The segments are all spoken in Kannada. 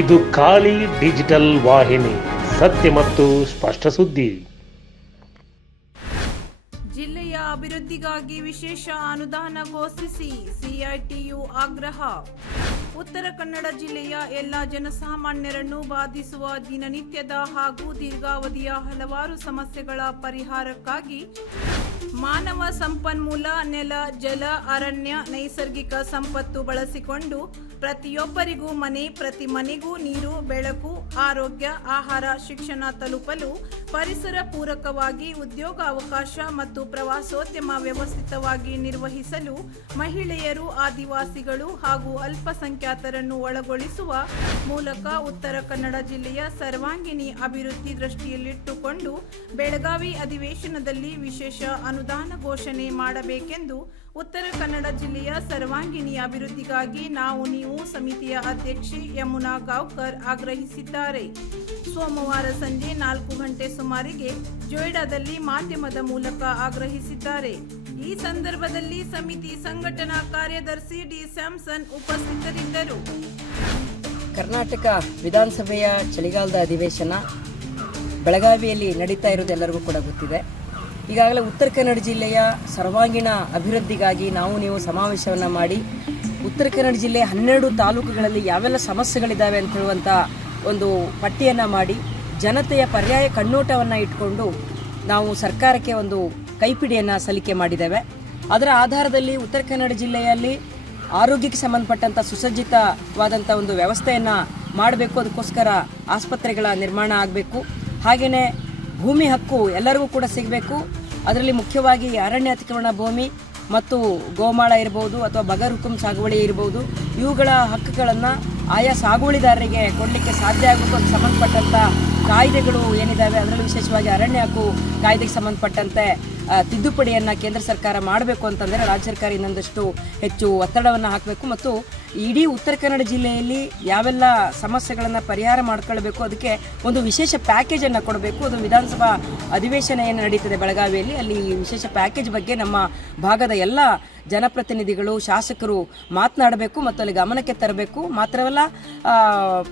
ಇದು ಖಾಲಿ ಡಿಜಿಟಲ್ ವಾಹಿನಿ, ಸತ್ಯ ಮತ್ತು ಸ್ಪಷ್ಟ ಸುದ್ದಿ. ಜಿಲ್ಲೆಯ ಅಭಿವೃದ್ಧಿಗಾಗಿ ವಿಶೇಷ ಅನುದಾನ ಘೋಷಿಸಿ ಸಿಐಟಿಯು ಆಗ್ರಹ. ಉತ್ತರ ಕನ್ನಡ ಜಿಲ್ಲೆಯ ಎಲ್ಲ ಜನಸಾಮಾನ್ಯರನ್ನು ಬಾಧಿಸುವ ದಿನನಿತ್ಯದ ಹಾಗೂ ದೀರ್ಘಾವಧಿಯ ಹಲವಾರು ಸಮಸ್ಯೆಗಳ ಪರಿಹಾರಕ್ಕಾಗಿ ಮಾನವ ಸಂಪನ್ಮೂಲ, ನೆಲ, ಜಲ, ಅರಣ್ಯ, ನೈಸರ್ಗಿಕ ಸಂಪತ್ತು ಬಳಸಿಕೊಂಡು ಪ್ರತಿಯೊಬ್ಬರಿಗೂ ಮನೆ, ಪ್ರತಿ ಮನೆಗೂ ನೀರು, ಬೆಳಕು, ಆರೋಗ್ಯ, ಆಹಾರ, ಶಿಕ್ಷಣ ತಲುಪಲು ಪರಿಸರ ಪೂರಕವಾಗಿ ಉದ್ಯೋಗ ಅವಕಾಶ ಮತ್ತು ಪ್ರವಾಸೋದ್ಯಮ ವ್ಯವಸ್ಥಿತವಾಗಿ ನಿರ್ವಹಿಸಲು ಮಹಿಳೆಯರು, ಆದಿವಾಸಿಗಳು ಹಾಗೂ ಅಲ್ಪಸಂಖ್ಯಾತರನ್ನು ಒಳಗೊಳಿಸುವ ಮೂಲಕ ಉತ್ತರ ಕನ್ನಡ ಜಿಲ್ಲೆಯ ಸರ್ವಾಂಗೀಣಿ ಅಭಿವೃದ್ಧಿ ದೃಷ್ಟಿಯಲ್ಲಿಟ್ಟುಕೊಂಡು ಬೆಳಗಾವಿ ಅಧಿವೇಶನದಲ್ಲಿ ವಿಶೇಷ ಅನುದಾನ ಘೋಷಣೆ ಮಾಡಬೇಕೆಂದು ಉತ್ತರ ಕನ್ನಡ ಜಿಲ್ಲೆಯ ಸರ್ವಾಂಗೀಣಿ ಅಭಿವೃದ್ಧಿಗಾಗಿ ನಾವು ನೀವು ಸಮಿತಿಯ ಅಧ್ಯಕ್ಷೆ ಯಮುನಾ ಗಾವ್ಕರ್ ಆಗ್ರಹಿಸಿದ್ದಾರೆ. ಸೋಮವಾರ ಸಂಜೆ ನಾಲ್ಕು ಗಂಟೆ ಸುಮಾರಿಗೆ ಜೊಯ್ಡಾದಲ್ಲಿ ಮಾಧ್ಯಮದ ಮೂಲಕ ಆಗ್ರಹಿಸಿದ್ದಾರೆ. ಈ ಸಂದರ್ಭದಲ್ಲಿ ಸಮಿತಿ ಸಂಘಟನಾ ಕಾರ್ಯದರ್ಶಿ ಡಿ ಸ್ಯಾಮ್ಸನ್ ಉಪಸ್ಥಿತರಿದ್ದರು. ಕರ್ನಾಟಕ ವಿಧಾನಸಭೆಯ ಚಳಿಗಾಲದ ಅಧಿವೇಶನ ಬೆಳಗಾವಿಯಲ್ಲಿ ನಡೀತಾ ಇರೋದು ಎಲ್ಲರಿಗೂ ಕೂಡ ಗೊತ್ತಿದೆ. ಈಗಾಗಲೇ ಉತ್ತರ ಕನ್ನಡ ಜಿಲ್ಲೆಯ ಸರ್ವಾಂಗೀಣ ಅಭಿವೃದ್ಧಿಗಾಗಿ ನಾವು ನೀವು ಸಮಾವೇಶವನ್ನು ಮಾಡಿ, ಉತ್ತರ ಕನ್ನಡ ಜಿಲ್ಲೆ ಹನ್ನೆರಡು ತಾಲೂಕುಗಳಲ್ಲಿ ಯಾವೆಲ್ಲ ಸಮಸ್ಯೆಗಳಿದ್ದಾವೆ ಅಂತ ಹೇಳುವಂಥ ಒಂದು ಪಟ್ಟಿಯನ್ನು ಮಾಡಿ, ಜನತೆಯ ಪರ್ಯಾಯ ಕಣ್ಣೋಟವನ್ನು ಇಟ್ಕೊಂಡು ನಾವು ಸರ್ಕಾರಕ್ಕೆ ಒಂದು ಕೈಪಿಡಿಯನ್ನು ಸಲ್ಲಿಕೆ ಮಾಡಿದ್ದೇವೆ. ಅದರ ಆಧಾರದಲ್ಲಿ ಉತ್ತರ ಕನ್ನಡ ಜಿಲ್ಲೆಯಲ್ಲಿ ಆರೋಗ್ಯಕ್ಕೆ ಸಂಬಂಧಪಟ್ಟಂಥ ಸುಸಜ್ಜಿತವಾದಂಥ ಒಂದು ವ್ಯವಸ್ಥೆಯನ್ನು ಮಾಡಬೇಕು. ಅದಕ್ಕೋಸ್ಕರ ಆಸ್ಪತ್ರೆಗಳ ನಿರ್ಮಾಣ ಆಗಬೇಕು. ಹಾಗೆಯೇ ಭೂಮಿ ಹಕ್ಕು ಎಲ್ಲರಿಗೂ ಕೂಡ ಸಿಗಬೇಕು. ಅದರಲ್ಲಿ ಮುಖ್ಯವಾಗಿ ಅರಣ್ಯ ಅತಿಕ್ರಮಣ ಭೂಮಿ ಮತ್ತು ಗೋಮಾಳ ಇರ್ಬೋದು ಅಥವಾ ಬಗರ್ ಹುಕುಂ ಸಾಗುವಳಿ ಇರ್ಬೋದು. ಇವುಗಳ ಹಕ್ಕುಗಳನ್ನು ಆಯಾ ಸಾಗುವಳಿದಾರರಿಗೆ ಕೊಡಲಿಕ್ಕೆ ಸಾಧ್ಯ ಆಗಬೇಕು ಅದಕ್ಕೆ ಸಂಬಂಧಪಟ್ಟಂಥ ಕಾಯ್ದೆಗಳು ಏನಿದ್ದಾವೆ ಅದರಲ್ಲಿ ವಿಶೇಷವಾಗಿ ಅರಣ್ಯ ಹಕ್ಕು ಕಾಯ್ದೆಗೆ ಸಂಬಂಧಪಟ್ಟಂತೆ ತಿದ್ದುಪಡಿಯನ್ನು ಕೇಂದ್ರ ಸರ್ಕಾರ ಮಾಡಬೇಕು ಅಂತಂದರೆ ರಾಜ್ಯ ಸರ್ಕಾರ ಇನ್ನೊಂದಷ್ಟು ಹೆಚ್ಚು ಒತ್ತಡವನ್ನು ಹಾಕಬೇಕು. ಮತ್ತು ಇಡೀ ಉತ್ತರ ಕನ್ನಡ ಜಿಲ್ಲೆಯಲ್ಲಿ ಯಾವೆಲ್ಲ ಸಮಸ್ಯೆಗಳನ್ನು ಪರಿಹಾರ ಮಾಡ್ಕೊಳ್ಬೇಕು, ಅದಕ್ಕೆ ಒಂದು ವಿಶೇಷ ಪ್ಯಾಕೇಜನ್ನು ಕೊಡಬೇಕು. ಅದು ವಿಧಾನಸಭಾ ಅಧಿವೇಶನ ಏನು ನಡೀತದೆ ಬೆಳಗಾವಿಯಲ್ಲಿ. ಅಲ್ಲಿ ವಿಶೇಷ ಪ್ಯಾಕೇಜ್ ಬಗ್ಗೆ ನಮ್ಮ ಭಾಗದ ಎಲ್ಲ ಜನಪ್ರತಿನಿಧಿಗಳು, ಶಾಸಕರು ಮಾತನಾಡಬೇಕು ಮತ್ತು ಅಲ್ಲಿ ಗಮನಕ್ಕೆ ತರಬೇಕು. ಮಾತ್ರವಲ್ಲ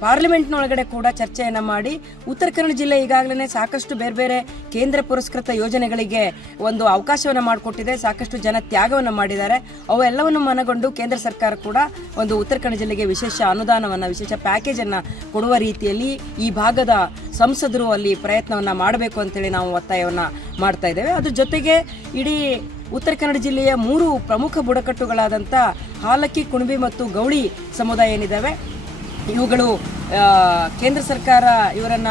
ಪಾರ್ಲಿಮೆಂಟ್ನೊಳಗಡೆ ಕೂಡ ಚರ್ಚೆಯನ್ನು ಮಾಡಿ ಉತ್ತರ ಕನ್ನಡ ಜಿಲ್ಲೆ ಈಗಾಗಲೇ ಸಾಕಷ್ಟು ಬೇರೆ ಬೇರೆ ಕೇಂದ್ರ ಪುರಸ್ಕೃತ ಯೋಜನೆಗಳಿಗೆ ಒಂದು ಅವಕಾಶವನ್ನು ಮಾಡಿಕೊಟ್ಟಿದೆ. ಸಾಕಷ್ಟು ಜನ ತ್ಯಾಗವನ್ನು ಮಾಡಿದ್ದಾರೆ. ಅವೆಲ್ಲವನ್ನು ಮನಗೊಂಡು ಕೇಂದ್ರ ಸರ್ಕಾರ ಕೂಡ ಒಂದು ಉತ್ತರ ಕನ್ನಡ ಜಿಲ್ಲೆಗೆ ವಿಶೇಷ ಅನುದಾನವನ್ನು, ವಿಶೇಷ ಪ್ಯಾಕೇಜನ್ನು ಕೊಡುವ ರೀತಿಯಲ್ಲಿ ಈ ಭಾಗದ ಸಂಸದರು ಅಲ್ಲಿ ಪ್ರಯತ್ನವನ್ನು ಮಾಡಬೇಕು ಅಂತೇಳಿ ನಾವು ಒತ್ತಾಯವನ್ನು ಮಾಡ್ತಾ ಇದ್ದೇವೆ. ಅದ್ರ ಜೊತೆಗೆ ಇಡೀ ಉತ್ತರ ಕನ್ನಡ ಜಿಲ್ಲೆಯ ಮೂರು ಪ್ರಮುಖ ಬುಡಕಟ್ಟುಗಳಾದಂಥ ಹಾಲಕ್ಕಿ, ಕುಣಬಿ ಮತ್ತು ಗೌಳಿ ಸಮುದಾಯ ಏನಿದ್ದಾವೆ? ಇವುಗಳು ಕೇಂದ್ರ ಸರ್ಕಾರ ಇವರನ್ನ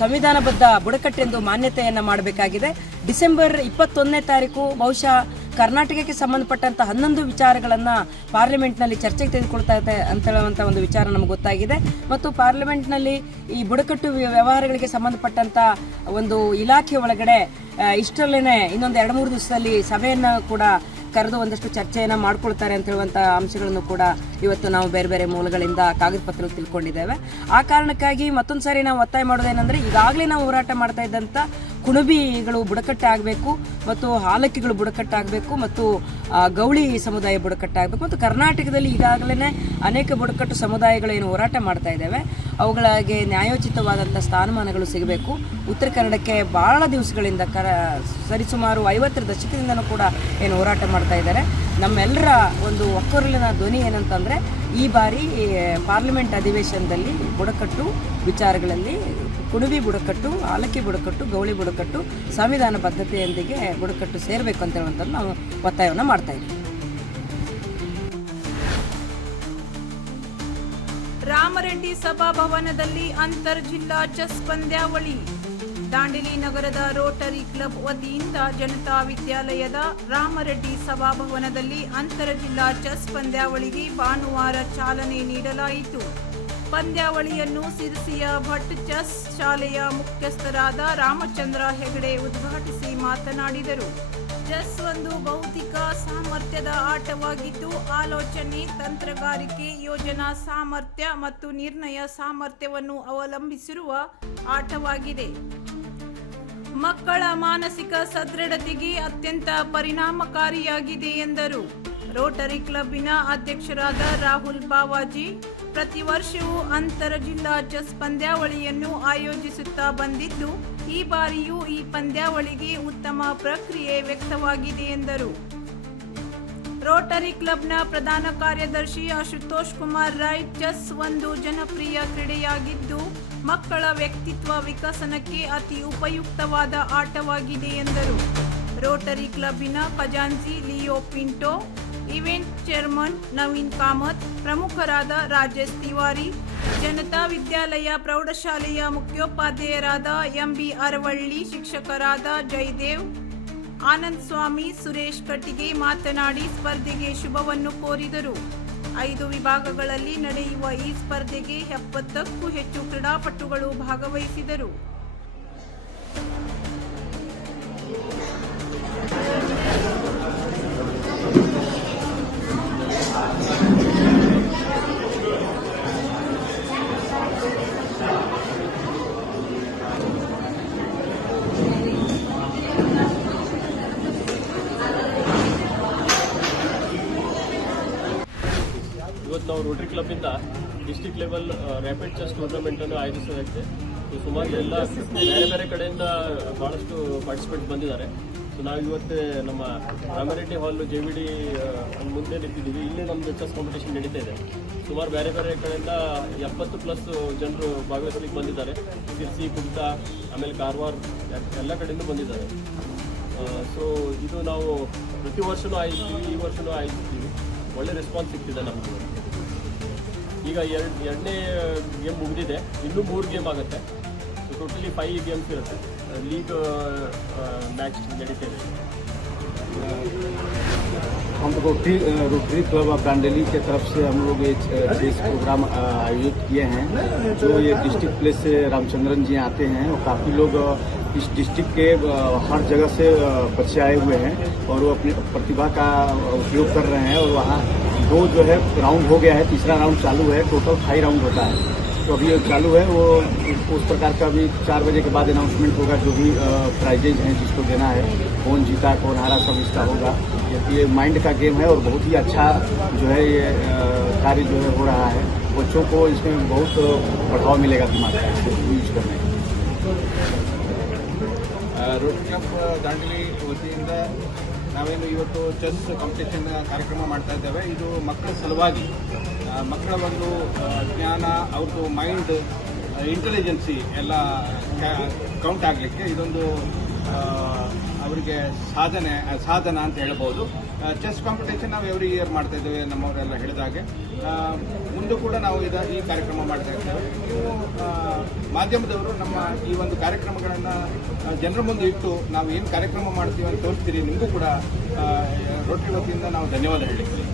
ಸಂವಿಧಾನಬದ್ಧ ಬುಡಕಟ್ಟೆಂದು ಮಾನ್ಯತೆಯನ್ನು ಮಾಡಬೇಕಾಗಿದೆ. ಡಿಸೆಂಬರ್ ಇಪ್ಪತ್ತೊಂದನೇ ತಾರೀಕು ಬಹುಶಃ ಕರ್ನಾಟಕಕ್ಕೆ ಸಂಬಂಧಪಟ್ಟಂತ ಹನ್ನೊಂದು ವಿಚಾರಗಳನ್ನು ಪಾರ್ಲಿಮೆಂಟ್ನಲ್ಲಿ ಚರ್ಚೆಗೆ ತೆಗೆದುಕೊಳ್ತಾ ಇದೆ ಅಂತ ಹೇಳುವಂಥ ಒಂದು ವಿಚಾರ ನಮಗೆ ಗೊತ್ತಾಗಿದೆ. ಮತ್ತು ಪಾರ್ಲಿಮೆಂಟ್ನಲ್ಲಿ ಈ ಬುಡಕಟ್ಟು ವ್ಯವಹಾರಗಳಿಗೆ ಸಂಬಂಧಪಟ್ಟಂಥ ಒಂದು ಇಲಾಖೆ ಒಳಗಡೆ ಇಷ್ಟರಲ್ಲೇ ಇನ್ನೊಂದು ಎರಡು ಮೂರು ದಿವಸದಲ್ಲಿ ಸಭೆಯನ್ನು ಕೂಡ ಕರೆದು ಒಂದಷ್ಟು ಚರ್ಚೆಯನ್ನು ಮಾಡ್ಕೊಳ್ತಾರೆ ಅಂತ ಹೇಳುವಂಥ ಅಂಶಗಳನ್ನು ಕೂಡ ಇವತ್ತು ನಾವು ಬೇರೆ ಬೇರೆ ಮೂಲಗಳಿಂದ ಕಾಗದ ಪತ್ರ ತಿಳ್ಕೊಂಡಿದ್ದೇವೆ. ಆ ಕಾರಣಕ್ಕಾಗಿ ಮತ್ತೊಂದು ಸಾರಿ ನಾವು ಒತ್ತಾಯ ಮಾಡೋದೇನೆಂದರೆ ಈಗಾಗಲೇ ನಾವು ಹೋರಾಟ ಮಾಡ್ತಾ ಇದ್ದಂಥ ಕುಣಬಿಗಳು ಬುಡಕಟ್ಟಾಗಬೇಕು ಮತ್ತು ಹಾಲಕ್ಕಿಗಳು ಬುಡಕಟ್ಟಾಗಬೇಕು ಮತ್ತು ಗೌಳಿ ಸಮುದಾಯ ಬುಡಕಟ್ಟಾಗಬೇಕು ಮತ್ತು ಕರ್ನಾಟಕದಲ್ಲಿ ಈಗಾಗಲೇ ಅನೇಕ ಬುಡಕಟ್ಟು ಸಮುದಾಯಗಳೇನು ಹೋರಾಟ ಮಾಡ್ತಾ ಇದ್ದಾವೆ. ಅವುಗಳಿಗೆ ನ್ಯಾಯೋಚಿತವಾದಂಥ ಸ್ಥಾನಮಾನಗಳು ಸಿಗಬೇಕು. ಉತ್ತರ ಕನ್ನಡಕ್ಕೆ ಬಹಳ ದಿವಸಗಳಿಂದ ಕರ, ಸರಿಸುಮಾರು ಐವತ್ತರ ದಶಕದಿಂದನೂ ಕೂಡ ಏನು ಹೋರಾಟ ಮಾಡ್ತಾ ಇದ್ದಾರೆ. ನಮ್ಮೆಲ್ಲರ ಒಂದು ಒಕ್ಕೊರಲಿನ ಧ್ವನಿ ಏನಂತಂದರೆ, ಈ ಬಾರಿ ಪಾರ್ಲಿಮೆಂಟ್ ಅಧಿವೇಶನದಲ್ಲಿ ಬುಡಕಟ್ಟು ವಿಚಾರಗಳಲ್ಲಿ ಕುಣಬಿ ಬುಡಕಟ್ಟು ಆಲಕ್ಕಿ ಬುಡಕಟ್ಟು, ಗೌಳಿ ಬುಡಕಟ್ಟು, ಸಂವಿಧಾನ ಬದ್ಧತೆಯೊಂದಿಗೆ ಬುಡಕಟ್ಟು ಸೇರಬೇಕು ಅಂತ ಹೇಳುವಂಥದ್ದು ನಾವು ಒತ್ತಾಯವನ್ನು ಮಾಡ್ತಾ ಇದ್ದೀವಿ. ರಾಮರೆಡ್ಡಿ ಸಭಾಭವನದಲ್ಲಿ ಅಂತರ್ ಜಿಲ್ಲಾ ಚೆಸ್ ಪಂದ್ಯಾವಳಿ. ದಾಂಡೇಲಿ ನಗರದ ರೋಟರಿ ಕ್ಲಬ್ ವತಿಯಿಂದ ಜನತಾ ವಿದ್ಯಾಲಯದ ರಾಮರೆಡ್ಡಿ ಸಭಾಭವನದಲ್ಲಿ ಅಂತರ ಜಿಲ್ಲಾ ಚೆಸ್ ಪಂದ್ಯಾವಳಿಗೆ ಭಾನುವಾರ ಚಾಲನೆ ನೀಡಲಾಯಿತು. ಪಂದ್ಯಾವಳಿಯನ್ನು ಸಿರಿಸಿಯ ಭಟ್ ಚೆಸ್ ಶಾಲೆಯ ಮುಖ್ಯಸ್ಥರಾದ ರಾಮಚಂದ್ರ ಹೆಗಡೆ ಉದ್ಘಾಟಿಸಿ ಮಾತನಾಡಿದರು. ಚೆಸ್ ಒಂದು ಭೌತಿಕ ಸಾಮರ್ಥ್ಯದ ಆಟವಾಗಿದ್ದು, ಆಲೋಚನೆ, ತಂತ್ರಗಾರಿಕೆ, ಯೋಜನಾ ಸಾಮರ್ಥ್ಯ ಮತ್ತು ನಿರ್ಣಯ ಸಾಮರ್ಥ್ಯವನ್ನು ಅವಲಂಬಿಸಿರುವ ಆಟವಾಗಿದೆ. ಮಕ್ಕಳ ಮಾನಸಿಕ ಸದೃಢತೆಗೆ ಅತ್ಯಂತ ಪರಿಣಾಮಕಾರಿಯಾಗಿದೆ ಎಂದರು. ರೋಟರಿ ಕ್ಲಬ್ಬಿನ ಅಧ್ಯಕ್ಷರಾದ ರಾಹುಲ್ ಬಾವಾಜಿ, ಪ್ರತಿ ವರ್ಷವೂ ಅಂತರ ಜಿಲ್ಲಾ ಚೆಸ್ ಪಂದ್ಯಾವಳಿಯನ್ನು ಆಯೋಜಿಸುತ್ತಾ ಬಂದಿದ್ದು ಈ ಬಾರಿಯೂ ಈ ಪಂದ್ಯಾವಳಿಗೆ ಉತ್ತಮ ಪ್ರಕ್ರಿಯೆ ವ್ಯಕ್ತವಾಗಿದೆ ಎಂದರು. ರೋಟರಿ ಕ್ಲಬ್ನ ಪ್ರಧಾನ ಕಾರ್ಯದರ್ಶಿ ಆಶುತೋಷ್ ಕುಮಾರ್ ರೈ ಚೆಸ್ ಒಂದು ಜನಪ್ರಿಯ ಕ್ರೀಡೆಯಾಗಿದ್ದು, ಮಕ್ಕಳ ವ್ಯಕ್ತಿತ್ವ ವಿಕಸನಕ್ಕೆ ಅತಿ ಉಪಯುಕ್ತವಾದ ಆಟವಾಗಿದೆ ಎಂದರು. ರೋಟರಿ ಕ್ಲಬ್ಬಿನ ಖಜಾಂಚಿ ಲಿಯೋ ಪಿಂಟೋ ಇವೆಂಟ್ ಚೇರ್ಮನ್ ನವೀನ್ ಕಾಮತ್, ಪ್ರಮುಖರಾದ ರಾಜೇಶ್ ತಿವಾರಿ, ಜನತಾ ವಿದ್ಯಾಲಯ ಪ್ರೌಢಶಾಲೆಯ ಮುಖ್ಯೋಪಾಧ್ಯಾಯರಾದ ಎಂಬಿ ಅರವಳ್ಳಿ, ಶಿಕ್ಷಕರಾದ ಜಯದೇವ್, ಆನಂದ್ ಸ್ವಾಮಿ, ಸುರೇಶ್ ಕಟ್ಟಿಗೆ ಮಾತನಾಡಿ ಸ್ಪರ್ಧೆಗೆ ಶುಭವನ್ನು ಕೋರಿದರು. ಐದು ವಿಭಾಗಗಳಲ್ಲಿ ನಡೆಯುವ ಈ ಸ್ಪರ್ಧೆಗೆ ಎಪ್ಪತ್ತಕ್ಕೂ ಹೆಚ್ಚು ಕ್ರೀಡಾಪಟುಗಳು ಭಾಗವಹಿಸಿದರು. ರೋಟರಿ ಕ್ಲಬ್ಬಿಂದ ಡಿಸ್ಟಿಕ್ ಲೆವೆಲ್ ರ್ಯಾಪಿಡ್ ಚೆಸ್ ಟೂರ್ನಮೆಂಟನ್ನು ಆಯೋಜಿಸಲಾಗಿದೆ ಸೊ ಸುಮಾರು ಎಲ್ಲ ಬೇರೆ ಬೇರೆ ಕಡೆಯಿಂದ ಭಾಳಷ್ಟು ಪಾರ್ಟಿಸಿಪೇಟ್ ಬಂದಿದ್ದಾರೆ. ಸೊ ನಾವು ಇವತ್ತು ನಮ್ಮ Ramareddy hall J V D ಮುಂದೆ ನಿಂತಿದ್ದೀವಿ. ಇಲ್ಲಿ ನಮ್ಮದು ಚೆಸ್ ಕಾಂಪಿಟೇಷನ್ ನಡೀತಾ ಇದೆ. ಸುಮಾರು ಬೇರೆ ಬೇರೆ ಕಡೆಯಿಂದ ಎಪ್ಪತ್ತು ಪ್ಲಸ್ ಜನರು ಭಾಗವಹಿಸಲಿಕ್ಕೆ ಬಂದಿದ್ದಾರೆ. ಸಿರ್ಸಿ ಕುಮಟಾ ಆಮೇಲೆ ಕಾರವಾರ ಎಲ್ಲ ಕಡೆಯಿಂದ ಬಂದಿದ್ದಾರೆ. ಸೊ ಇದು ನಾವು ಪ್ರತಿ ವರ್ಷನೂ ಆಯಿಸ್ತೀವಿ ಈ ವರ್ಷನೂ ಆಯಿಸ್ತೀವಿ ಒಳ್ಳೆ ರೆಸ್ಪಾನ್ಸ್ ಸಿಗ್ತಿದೆ ನಮಗೆ. ಈಗ ಎರಡು ಎರಡನೇ ಗೇಮ್ ಮುಗಿದಿದೆ ಇನ್ನೂ ಮೂರು ಗೇಮ್ ಆಗುತ್ತೆ ಸೊ ಟೋಟಲಿ ಫೈವ್ ಗೇಮ್ಸ್ ಇರುತ್ತೆ ಲೀಗ್ ಮ್ಯಾಚ್ ನಡೀತಿದೆ हम rotary rotary club of Dandeli के तरफ से हम लोग ये चेस प्रोग्राम अ, आयोजित किए हैं जो ये डिस्ट्रिक्ट प्लेस से रामचंद्रन जी आते हैं और काफ़ी लोग अ, इस डिस्ट्रिक्ट के अ, हर जगह से अ, बच्चे आए हुए हैं और वो अपनी प्रतिभा का उपयोग कर रहे हैं और वहाँ दो जो है राउंड हो गया है तीसरा राउंड चालू है टोटल फाइव राउंड होता है तो अभी ये चालू है वो उस प्रकार का अभी चार बजे के बाद अनाउंसमेंट होगा जो भी प्राइजेज हैं जिसको देना है कौन जीता कौन हारा सब इसका होगा ये- ये माइंड का गेम है और बहुत ही अच्छा जो है ये अ, कार्य जो है हो रहा है बच्चों को इसमें बहुत बढ़ावा मिलेगा दिमाग का इसको यूज करने का ರೋಟರಿ ಕ್ಲಬ್ ದಾಂಡಲಿ ವತಿಯಿಂದ ನಾವೇನು ಇವತ್ತು ಚೆಸ್ ಕಾಂಪಿಟೇಷನ್ ಕಾರ್ಯಕ್ರಮ ಮಾಡ್ತಾ ಇದ್ದೇವೆ. ಇದು ಮಕ್ಕಳ ಸಲುವಾಗಿ ಮಕ್ಕಳ ಒಂದು ಜ್ಞಾನ ಅವ್ರದ್ದು ಮೈಂಡ್ ಇಂಟೆಲಿಜೆನ್ಸಿ ಎಲ್ಲ ಕೌಂಟ್ ಆಗಲಿಕ್ಕೆ ಇದೊಂದು ಅವರಿಗೆ ಸಾಧನೆ ಸಾಧನ ಅಂತ ಹೇಳ್ಬೋದು. ಚೆಸ್ ಕಾಂಪಿಟೇಷನ್ ನಾವು ಎವ್ರಿ ಇಯರ್ ಮಾಡ್ತಾ ಇದ್ದೇವೆ ನಮ್ಮವರೆಲ್ಲ ಹೇಳಿದಾಗೆ ಮುಂದೆ ಕೂಡ ನಾವು ಇದ, ಈ ಕಾರ್ಯಕ್ರಮ ಮಾಡ್ತಾ ಇರ್ತೇವೆ. ನೀವು ಮಾಧ್ಯಮದವರು ನಮ್ಮ ಈ ಒಂದು ಕಾರ್ಯಕ್ರಮಗಳನ್ನು ಜನರ ಮುಂದೆ ಇಟ್ಟು ನಾವು ಏನು ಕಾರ್ಯಕ್ರಮ ಮಾಡ್ತೀವಿ ಅಂತ ತೋರಿಸ್ತೀರಿ, ನಿಮಗೂ ಕೂಡ ರೊಟ್ಟಿ ವತಿಯಿಂದ ನಾವು ಧನ್ಯವಾದ ಹೇಳಿದ್ದೀವಿ